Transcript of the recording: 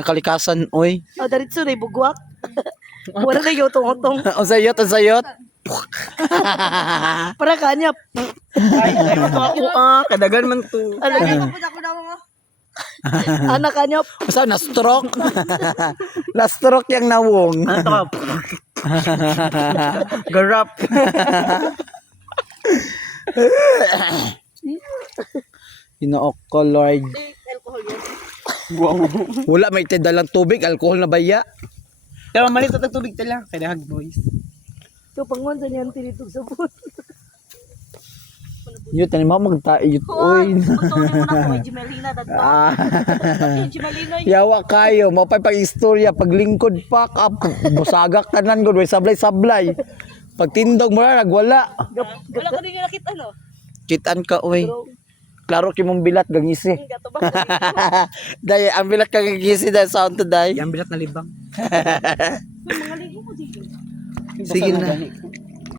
na kalikasan, oy. Oh, daritso na bugwak. Wala na yung utong-utong. Ang sayot, ang sayot. Para kanya. Ay, ito ako kadagan man to. Anak kanya. Basta na-stroke. Na-stroke yung nawong. Ano to? Garap. Hinook ko, Lord. Alcohol yun. Wow. Wala, may dalang tubig, alcohol na baya. Pero malit at tubig tala. Kaya hag boys. So, pangon sa niyan tinitog sa buwan. Yun, tanim mo magtaiyot, oy. Pagtuloy mo na ko, Jimelina, dadto. Ah. Jimelina, Yawa kayo, mapay pag istorya, pag lingkod pack up, busagak tanan gud, way sablay-sablay. Pag tindog mo na nagwala. wala ko din nakita, no? Kitan ka, oy. Klaro kimong bilat gangisi. Gato ba? Dahil ang bilat kang gangisi dahil sound to die. Yang bilat na libang. Mga ligo ko dito. Sige na.